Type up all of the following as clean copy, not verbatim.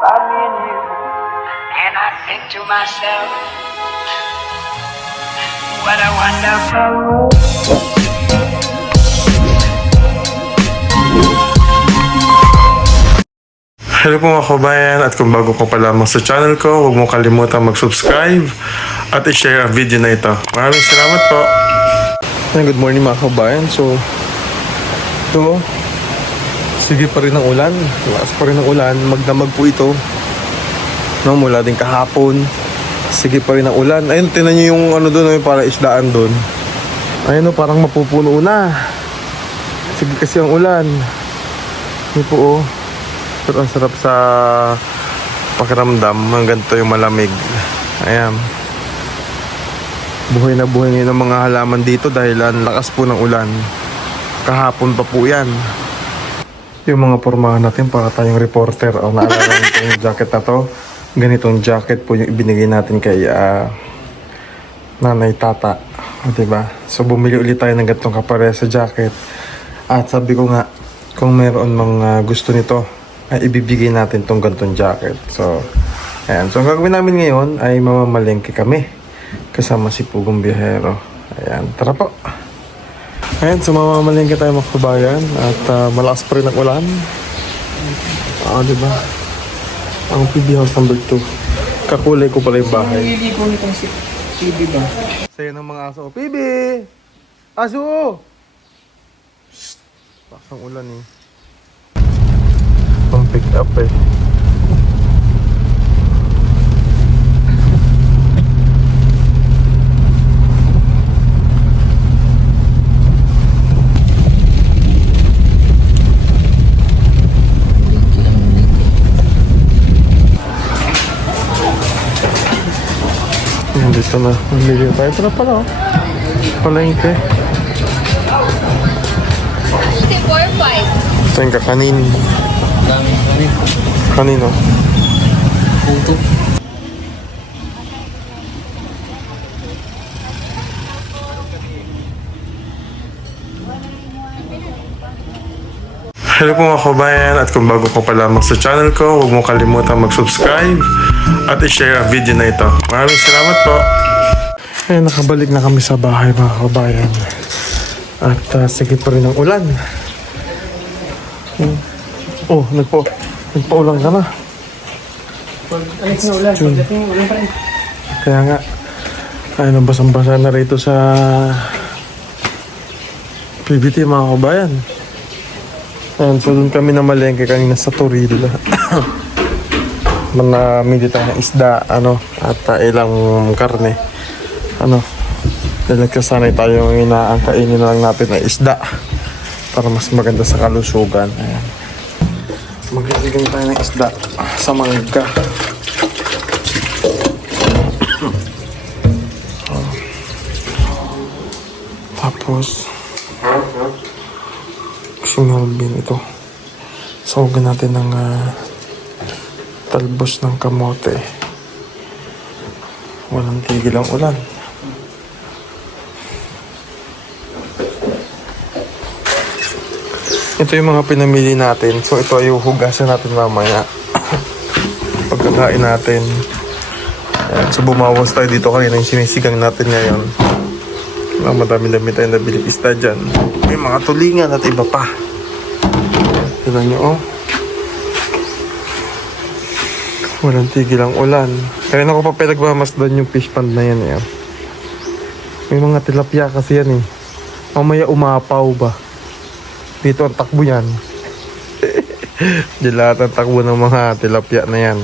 about me and you. And I think to myself, what a wonderful world. Hello po mga kabayan, at kung bago ka pa lamang sa channel ko, huwag mo kalimutan mag-subscribe at i-share ang video na ito. Maraming salamat po. Good morning mga kabayan. So, sige pa rin ang ulan. Lakas pa rin ang ulan. Magdamag po ito. No, mula din kahapon. Sige pa rin ang ulan. Ayun, tinan nyo yung ano doon, yung para isdaan doon. Ayun, parang mapupuno na. Sige kasi ang ulan. Yun po, oh. Pero ang sarap sa pakiramdam. Hanggang to yung malamig. Ayan. Buhay na buhay ngayon ang mga halaman dito dahil ang lakas po ng ulan. Kahapon pa po yan. Yung mga pormahan natin para tayong reporter. O naalala nito yung jacket na to. Ganitong jacket po yung ibinigay natin kay Nanay Tata. O diba? So bumili ulit tayo ng ganitong kapare sa jacket. At sabi ko nga, kung meron mga gusto nito, ay ibibigay natin tong ganitong jacket. So, ayan. So ang gagawin namin ngayon ay mamamalengke kami. Kasama si Pugong Biyahero. Ayan. Tara po. Ayan. So mamamalengke tayo mga kabayan. At malakas pa rin ang ulan. Diba? Ang PB House number 2. Kakulay ko pala yung bahay. Hindi ko nitong si PB ba? Sa'yo ng mga aso. PB! Aso! Shhh! Lakas ang ulan eh. Pang pick up eh. Dito na. Mamili tayo. Ito na pala oh. Palengke. 4-5. Ito yung kakanin. Dami kami. Kanino? Puto. Hello po mga kabayan, at kung bago ka pa lamang sa channel ko, huwag mo kalimutan mag-subscribe at i-share ang video na ito. Maraming salamat po. Ayun, nakabalik na kami sa bahay mga kabayan. At sige pa rin ang ulan. Oh, nagpa-ulan ka na. Alex na ulan. Pagdating ulan pa rin. Kaya nga, ayun, basang-basa na rito sa PBT mga kabayan. Ayan, so doon kami na malengke kanina sa Toril. Manamili tayo ng isda, at ilang karne. Dahil nagkasanay tayo ng kainin na lang natin ng isda para mas maganda sa kalusugan. Ayan. Magkasigang tayo ng isda sa mangga. Tapos si Melvin ito. Sawagan natin ng talbos ng kamote. Walang tigil ang ulan. Ito yung mga pinamili natin. So ito ay hugasan natin mamaya. Pagkakain natin. Ayan. So bumawas tayo dito kanina yung sinisigang natin ngayon. Madami-dami tayong nabili isda dyan. May mga tulingan at iba pa. Tignan nyo, oh. Walang tigil ang ulan. Kaya na ko pa pinagmamasdan yung fish pond na yan, eh. May mga tilapia kasi yan, eh. Mamaya umapaw ba? Dito ang takbo yan. Diyan lahat ang takbo ng mga tilapia na yan.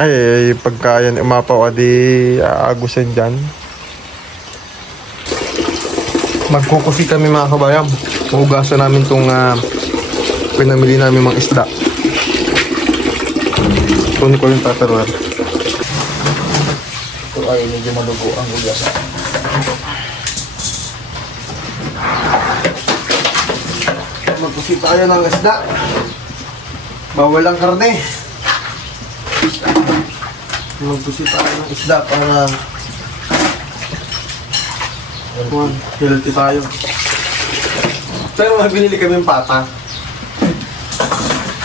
Ay pagka yan umapaw, adi aagusan dyan. Magkukusi kami mga kabayan. Hugasan namin itong pinamili namin mga isda. Kunin ko yung tupperware. Ito ay medyo malugo ang hugasan. Magkusi tayo ng isda. Bawal ang karne. Magkusi tayo ng isda para healthy tayo. Pero may binili kami yung pata.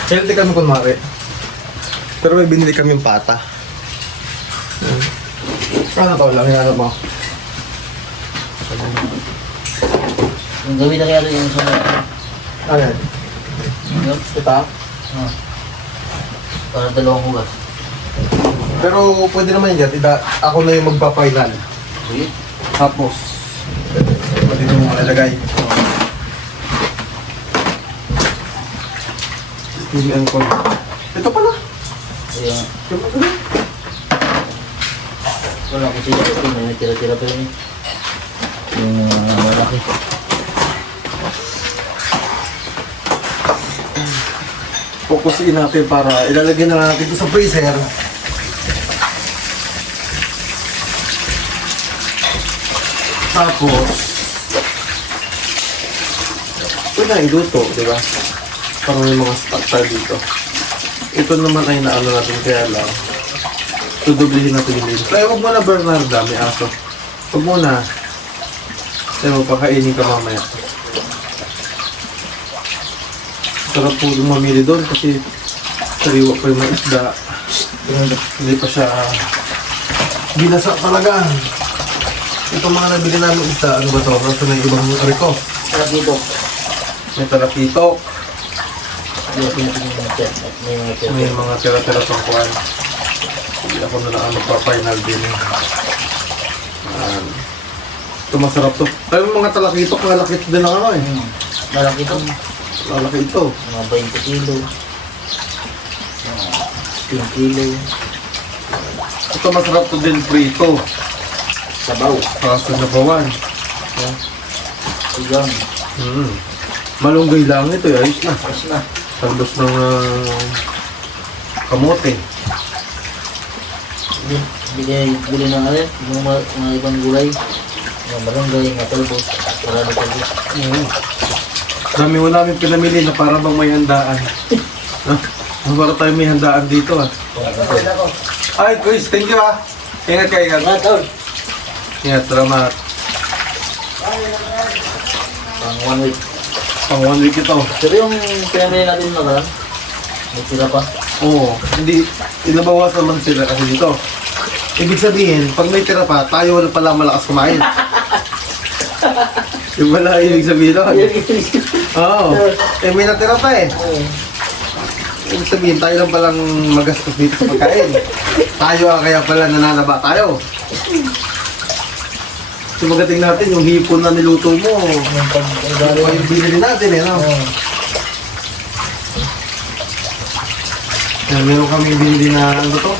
Healthy kami kunwari. Pero may binili kaming pata. Ano to lang, hinanap mo? Yung gawin na kaya rin yung sa... Ano yan? Yung Ito? para dalawang hugas. Pero pwede naman yan, ako na yung magpa-final. Sige. Tapos, pwede mo malalagay. Steamy ankle. Ito pala. Kaya, Yung magaling. wala ko siya ito. May tira-tira pa yun eh. Yung malaki. Focusin natin para ilalagay na natin ito sa freezer. Tapos, ito na iluto, di ba? Parang may mga stock tayo dito. Ito naman ay naano natin kaya lang. Tudublihin natin yung lid. Kaya huwag muna Bernarda, may aso. Huwag muna. Kaya magpakainin ka mamaya. Sarap po yung mamili doon kasi sariwa pa yung mga isda. Hindi pa siya binasa talaga. Ito mga nabili namin isda, ano ba to? Ito na yung ibang reko. Sarap dito. May talakitok, Yung pinatingin ng chat. At may mga chat. may mga tira-tira pang kuhan. Hindi ako na lang ang magpa-final din. Ito masarap to. Pero yung mga talakitok, malakit din ang ano eh. Malaki ito. Malaki ito. Mga 20 kilo. Mga 10 kilo. Ito masarap to din prito. Sabaw. Kaso na bawan. Iyan. Malunggay lang ito, ayos na. Tapos na. Talbos ng kamote. Bili ng ano yan. Yung mga ibang gulay. Mga barangay, mga talbos. Marami talbos. Dami mo namin pinamili na para bang may handaan. Para tayo may handaan dito ah. Ay, Chris, thank you ah. Ingat kayo, ingat. Mga tol. Ingat, salamat. Pang 1 week. Pang 1 week ito. Pero yung pinamili natin naman, may tira pa. Oo, hindi, inabawas naman sila kasi dito. Ibig sabihin, pag may tira pa, tayo na pala malakas kumain. Yung wala ibig sabihin doon. Oo, eh may natira pa eh. Ibig sabihin, tayo lang palang magastos dito sa pagkain. Tayo kaya pala nananaba tayo. So magating natin, yung hipon na niluto mo, Yung pag-galo. yung binili natin eh, no? Yan, meron kami binili na, ano to?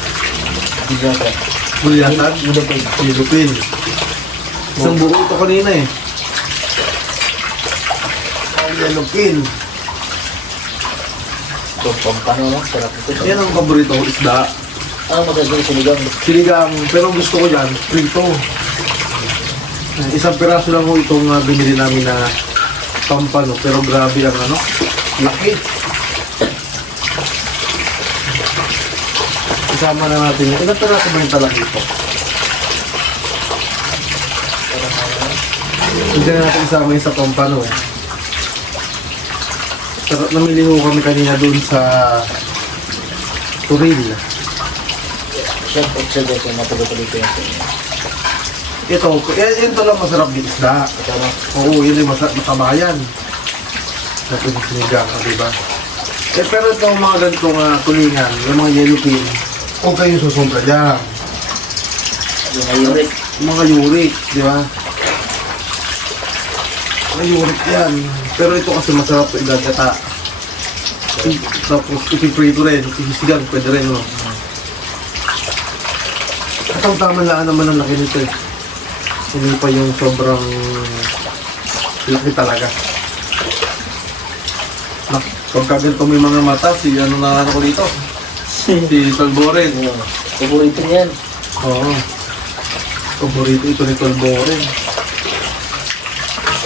Bigatan. Bulyatan? Budapin. Pilupin. Isang buo ito kanina eh. Ang yelupin. Ito, pampano, no? Sarap ito. Yan ang paborito ko, isda. Ano masarap yung sinigang? Sinigang, pero gusto ko dyan, prito. Isang piraso lang ko itong binili namin na pampano, pero grabe ang ano, laki. Isama na natin yun. Ilang piraso ba yung talaki ito? Hindi na natin isama yung sa pampano eh. Sarap, namili ho kami kanina dun sa Turil. Chef of sa dito, matuloy-tuloy yung sinigang. Ito, yan to lang masarap din isda. Ito, no? Oo, yun yung matabayan. Na pwede sinigang, diba? Eh, pero itong mga ganitong tulingan, yung mga yellowfin, huwag kayong susumpra dyan. Yung ayurik. Mga yurik, di ba? Mga yurik yan. Pero ito kasi masarap ito idagata. Tapos ipiprito rin, isisigang, pwede rin, no? At ang tama naman ang laki nito eh. Hindi pa yung sobrang laki talaga. Pagka ganito may mga mata, si ano na ano ko dito? Si Tolboren. Paborito niyan. Oo. Paborito ito ni Tolboren.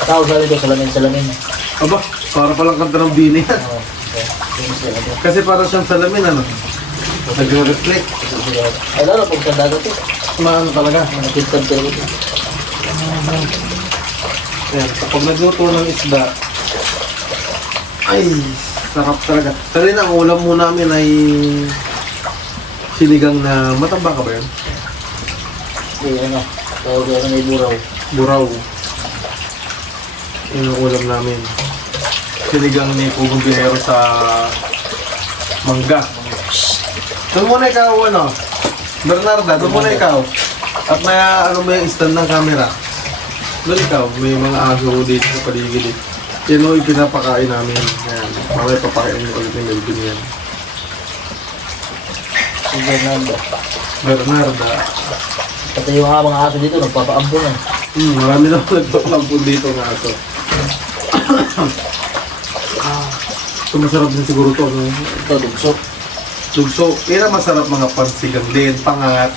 Tawag sa dito, salamin-salamin. Aba, para palang kanta ng bini yan. Oo. Yung salamin. Kasi para siyang salamin, ano? Nag-reflect. Ay, lalo, pag sa dagat eh. Maano talaga. Nakitag talaga ito. Ayan, kapag nagluto ng isda, ay, sarap talaga. Pero yun, ang ulam mo namin ay Sinigang na mataba ka ba yun? ano, tawag ko may buraw. Buraw. Yun ang ulam namin. Sinigang ni Pugong Bihero sa mangga. Doon muna ikaw, ano? Bernarda, doon muna ikaw. At may ano ba yung stand ng camera? Doon ikaw, may mga aso dito sa paligid. Yan o, ipinapakain namin. Yan. Mamaya papakain nyo ulit ng Melvin yan. Si Fernando. Bernarda. Pati yung mga aso dito, nagpapaampun eh. Marami na ako nagpapalampun dito ng aso. Ito masarap din siguro to, no? Ito, dugsok. Lugso. Kaya masarap mga pansigang din, pangat,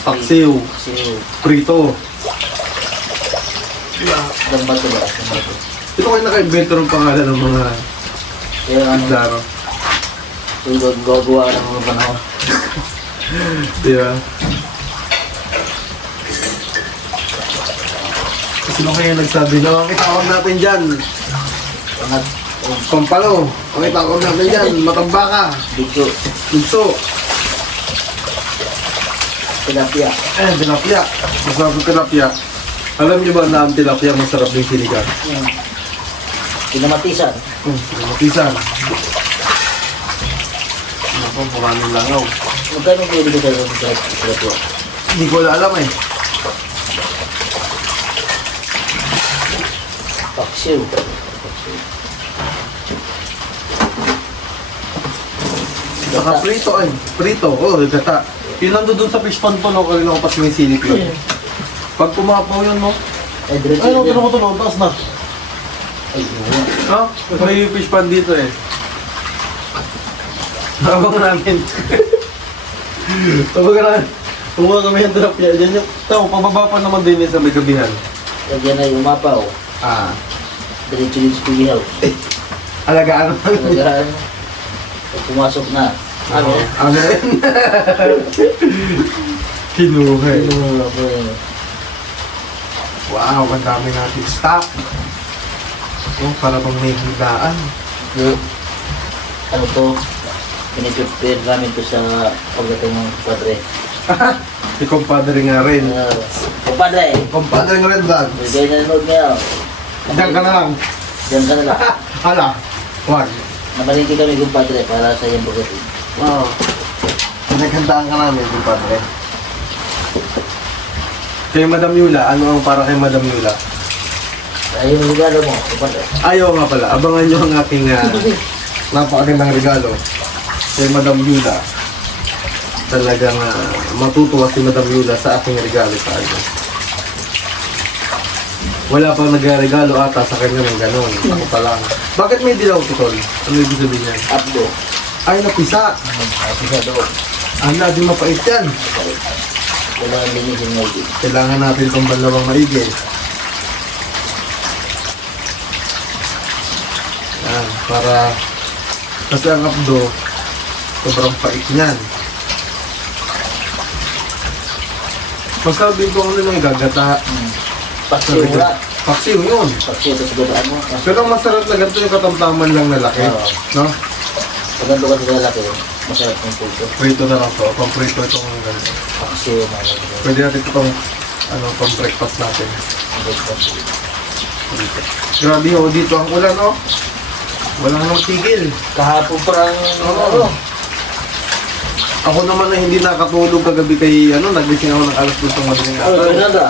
paksiw, Siyo. prito. Gambato ba? Gambato. Ito kayo naka-invento ng pangalan ng mga Kaya ano, Claro. gagawa ng mga panahon. Di ba? Sino kaya nagsabi na makitawag natin dyan? Pangat, Pampalo, makitawag natin dyan, matamba ka. dugso, Lugso. tilapia. Tilapia. Masarap ng tilapia. Alam niyo ba na ang tilapia masarap din sinigang? Kinamatisan. Matisan. Ano po, maraming langaw. Magkano kayo dito tayo ng tilapia? Hindi ko na alam eh. Paksiw. Saka prito ay. Prito. Oh, gata. Yun nandun sa fish pond po, no? Kanina ko pa sinisilip yun. Pag pumapaw yun, no? Ay, diretso Ay, no, yun. pero ko ito, no? Taas na. Ay, yun. Ha? May fish pond dito eh. Habang namin. Habang namin. Kumuha kami yung tilapia. Yan yung, tao, pababa pa naman din yun sa may gabihan. Pag yan ay umapaw, Ah. diretso din sa piggy house. Alagaan naman. Talagaan, pag pumasok na, ano? Ano yun? Kinuha eh. Ano po yun? Wow, ang dami natin stock. Oh, para bang may higdaan. Yung, ano to, piniprepare namin to sa pagdating ng padre. Si compadre nga rin. Kumpadre, Compadre nga rin vlog. bigay na nanood ngayon. Diyan ka na lang. Diyan ka na lang. Hala, wag. Namalingki kami kumpadre para sa iyong pagdating. Oo. Pinaghandaan ka namin, compadre. Kay Madam Yula, ano ang para kay Madam Yula? Ay, yung regalo mo, kumpadre. Ayaw nga pala, abangan nyo ang aking napakagandang regalo kay Madam Yula. Talagang matutuwa si Madam Yula sa aking regalo sa kanya. Wala pang nagregalo ata sa kanya ng ganon. Ako pa lang. Bakit may dilaw ito, Tol? Ano ibig sabihin yan? Abdo. Ay, napisa. Kasi sa doon. Ala, di mapait yan. Wala ang linisin mo din. Kailangan natin itong banlawang maigi. Yan, para kasi ang abdo, sobrang pait niyan. Masabi ko ano yung gagata. Paksiw wala. Paksiw yun. Paksiw ito sa gabaan mo. Pero ang masarap na ganito yung katamtaman lang na laki. Oo. No? Pag ganito ka sa lalaki, masarap ng pulso. Prito na lang to. Pang prito itong ganito. Paksiw, mga Pwede natin itong pang breakfast natin. Grabe ho, dito ang ulan oh. Walang nang tigil. Kahapon parang, Oo. Ako naman na hindi nakatulog kagabi kay nagising ako ng alas 2 ng madaling Oh, araw. Fernanda.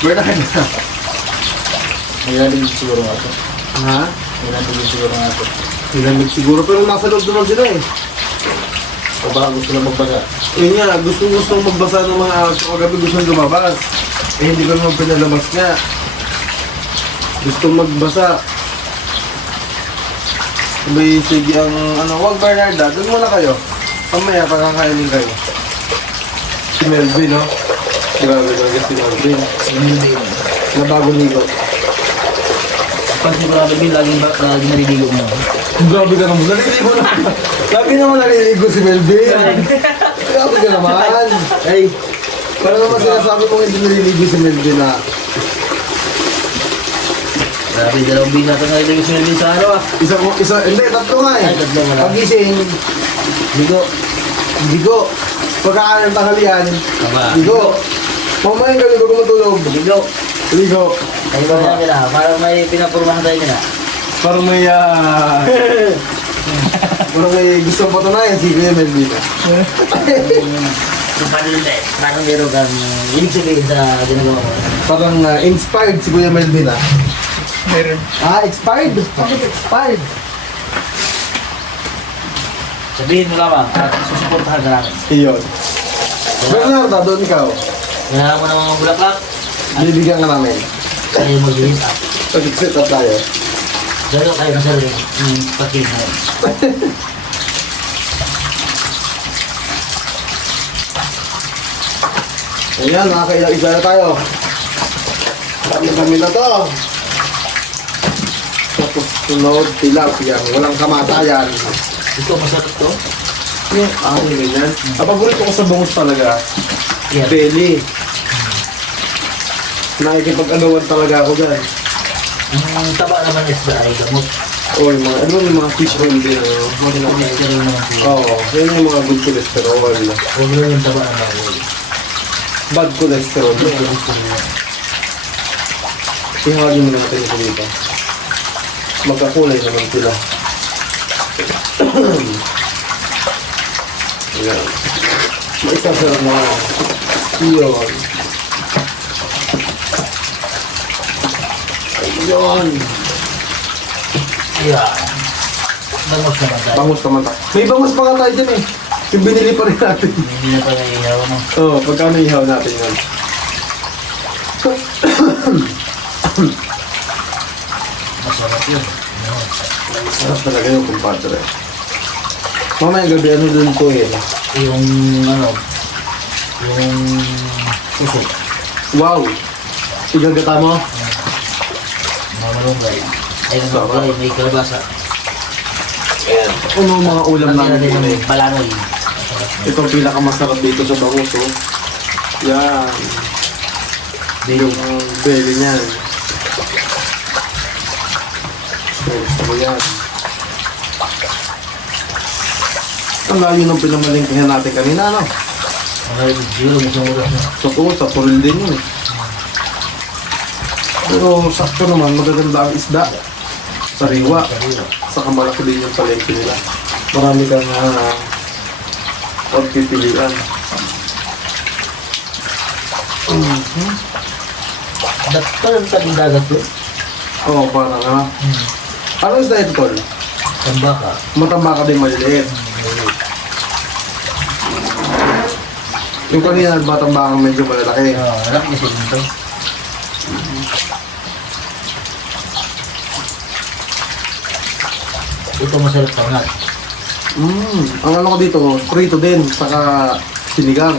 Bernarda. Nilalim siguro nga ito. Ha? Nilalim siguro nga ito. Nilamig siguro pero nasa loob naman sila eh. O baka gusto lang magbasa. Yun nga, gustong magbasa ng mga aso kagabi gustong lumabas. Eh hindi ko naman pinalabas nga. Gustong magbasa. Sabay sige ang wag Bernarda, doon muna kayo. Pamaya pakakainin kayo. Si Melvin, no? Grabe talaga si Melvin. Hindi. Na bagong ligo. Pag sigurado din, laging naliligo mo. Grabe ka naman. Naliligo na. Lagi naman naliligo si Melvin. Grabe ka naman. Ay, para naman sinasabi mo hindi naliligo si Melvin na. Grabe, dalawang bisa ito naliligo si Melvin sa araw ah. Hindi, tatlo nga eh. Ay, tatlo nga lang. Pagising, Ligo. ligo. Pagkakaan ng tanghalian, Tama. ligo. Mamaya gabi bago matulog. Ligo. Ligo. Ay ba namin na? Parang may pinapurmahan tayo nila. Parang may, parang may gusto patunayan si Kuya Melvin. Kung paano nila eh. Parang meron kang ibig sabihin sa ginagawa mo. Parang inspired si Kuya Melvin Meron. expired? Bakit expired? Sabihin mo lamang at susuportahan ka namin. Iyon. Bernardo, doon ikaw. Kaya mo ng mga bulaklak, Bibigyan ka namin. tayo mag-hit up. Pag-set up tayo. Gano'n kayo ng sarili pag-hit na yun. Ayan, nakakailang isa na tayo. Dami-dami na to. Tapos sunod, tilapia. Walang kamatayan. Ito, masarap to. Yung ganyan. Paborito ko sa bangus talaga. Yan. Belly. Nakikipag-anuan talaga ako dyan. Ang taba naman is the ay gamot. O yung mga, ano yung mga fish oil din. Cholesterol naman siya. Oo, yun yung mga good cholesterol. Huwag lang yung taba ng bawal. Bad cholesterol. Ihagin mo natin ito dito. Magkakulay naman sila. Ayan. Maisasarap na. Iyon. Iyon. Yeah. Bangus naman tayo. Bangus naman tayo. May bangus pa nga tayo dyan eh. Yung binili pa rin natin. Hindi na tayo ihaw mo. Oo, pagka naihaw natin yun. Masarap yun. Sarap talaga yung kumpadre. Mamaya gabi, ano dun ko eh. Yung ano, yung suso. Wow! Igagata mo? Mga malunggay. Ay, mga Sarap. malunggay, may kalabasa. Ano ang mga ulam Lagyan namin natin dito eh. ng palanoy. Ito ang pinakamasarap dito sa bangus oh. Yan. Yung belly niyan. Gusto ko yan. Ang layo ng pinamalingkihan natin kanina, ano? Mga siguro may sumuras na. Sa puril din yun eh. Pero sakto naman, magaganda ang isda. Sariwa. Sariwa. Saka malaki din yung palengke nila. Marami kang pagpipilian. Parang tabing dagat to. Oo, parang ano isda ito, tol? Tambaka. Matamba ka din maliliit. Yung kanina nagbatamba kang medyo malalaki. Alam kasi dito. Ito masarap pangat. Ang ano ko dito, prito din, saka sinigang.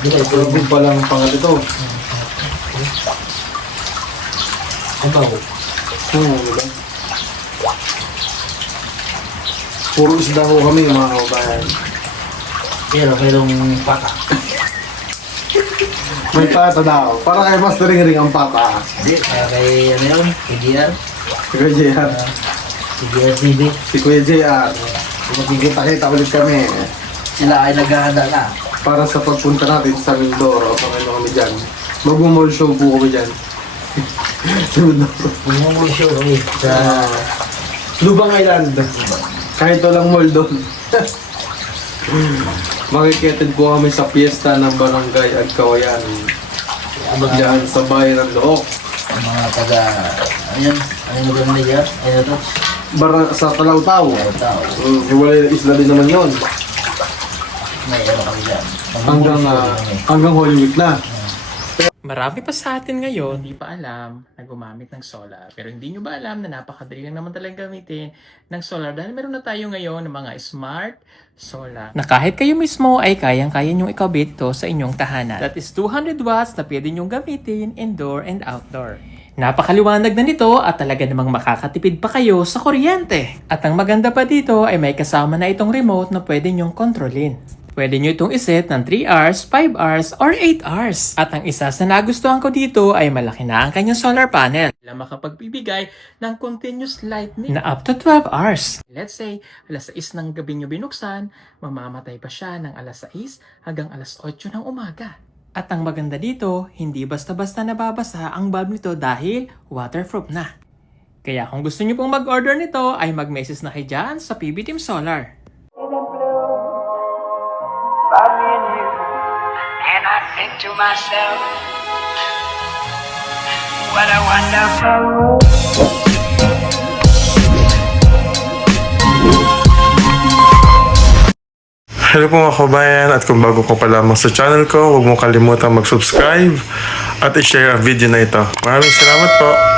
Di ba ito? Grabe palang pangat ito. Ang bago. Diba? Puro isda ho kami, mga kabayan. Pero mayroong pata. May pata daw. Para kay Master Ring ang pata. Hindi, kaya kay ano yun? PGR. Si Kuya JR. PGR TV. Si Kuya JR. Magkikita-kita ulit kami. Sila ay naghahanda na. Para sa pagpunta natin sa Mindoro. Pangino kami dyan. Mag-mall show po kami dyan. Sa Mindoro. Pumumul show kami sa Lubang Island. Kahit walang mall doon. Makikitid po kami sa piyesta ng Barangay Agkawayan. abang Diyan sa bayan ng Look. ang mga taga, ano yun? Ano yung lugar nila dyan? Ano to? Sa Talaw-Taw. Tao. Hiwalay na isla din naman yon. May ano kami dyan. Hanggang Holy Week na. Marami pa sa atin ngayon, hindi pa alam na gumamit ng solar. Pero hindi nyo ba alam na napakadali lang naman talagang gamitin ng solar dahil meron na tayo ngayon ng mga smart solar. Na kahit kayo mismo ay kayang-kaya nyong ikabit ito sa inyong tahanan. That is 200 watts na pwede nyong gamitin indoor and outdoor. Napakaliwanag na nito at talaga namang makakatipid pa kayo sa kuryente. At ang maganda pa dito ay may kasama na itong remote na pwede nyong kontrolin. Pwede nyo itong iset ng 3 hours, 5 hours, or 8 hours. At ang isa sa nagustuhan ko dito ay malaki na ang kanyang solar panel. makapagbibigay ng continuous lightning na up to 12 hours. Let's say, alas 6 ng gabi nyo binuksan, mamamatay pa siya ng alas 6 hanggang alas 8 ng umaga. At ang maganda dito, hindi basta-basta nababasa ang bulb nito dahil waterproof na. Kaya kung gusto nyo pong mag-order nito, ay mag-message na kayo dyan sa PB Team Solar. By me and you, and I think to myself, what a wonderful world. Hello po mga kabayan, at kung bago ko pa lamang sa channel ko, huwag mo kalimutan mag-subscribe at i-share ang video na ito. Maraming salamat po.